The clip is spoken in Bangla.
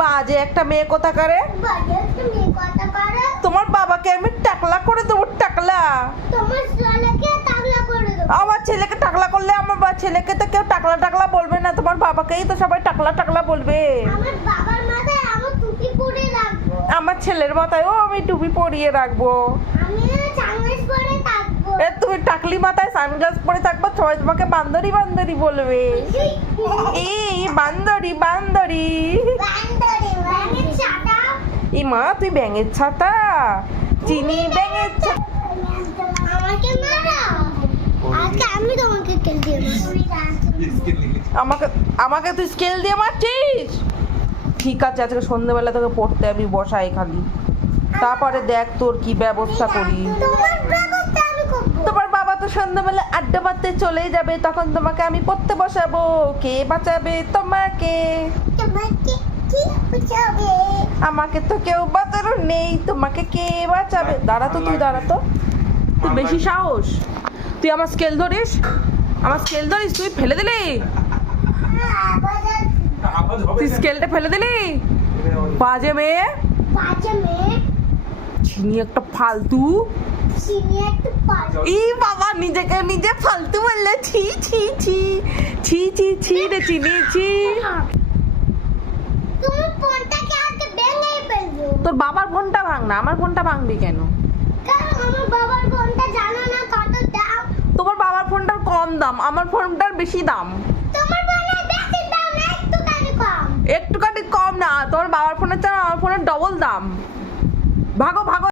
বাজে একটা মেয়ে কোথাকারে। তোমার বাবাকে আমি টাকলা করে দেবো, টাকলা। আমার ছেলেকে টাকলা করলে আমার ছেলেকে তো কেউ টাকলা টাকলা বলবে না, তোমার বাবাকেই তো সবাই টাকলা টাকলা বলবে। আমার ছেলের মাথায়ও আমি টুপি পরিয়ে রাখবো। তুমি টাকলি মাথায় সানগ্লাস পরে থাকবো, সবাই তোমাকে বান্দরি বান্দরি বলবে। এই বান্দরি বান্দরি। এই মা, তুই ব্যাঙের ছাতা, চিনি ব্যাঙের ছাতা। আমাকে তুই স্কেল দিয়ে মারছিস? ঠিক আছে, আজকে সন্ধ্যেবেলা তোকে পড়তে আমি বসাই খালি, তারপরে দেখ তোর কি ব্যবস্থা করি। তোমার বাবা তো সন্ধ্যাবেলা আড্ডা মারতে চলেই যাবে, তখন তোমাকে আমি পড়তে বসাবো। কে বাঁচাবে তোমাকে? আমাকে তো কেউ বাঁচানো নেই, তোমাকে কে বাঁচাবে? দাঁড়া তো, তুই দাঁড়া তো। তুই বেশি সাহস, তুই আমার স্কেল ধরিস, আমার স্কেল ধরিস, তুই ফেলে দিলি, তুই স্কেলটা ফেলে দিলি। বাজে মেয়ে, চিনি একটা ফালতু। ই বাবা, নিজেকে নিজে ফালতু বললে, ছি ছি ছি ছি ছি ছি রে চিনি ছি। তোর বাবার ফোনটা ভাঙ না, আমার ফোনটা ভাঙবি কেন? তোমার বাবার ফোনটার কম দাম, আমার ফোনটার বেশি দাম। একটুখানি কম না, তোমার বাবার ফোনের চেয়ে আমার ফোনের ডবল দাম। ভাগো ভাগো।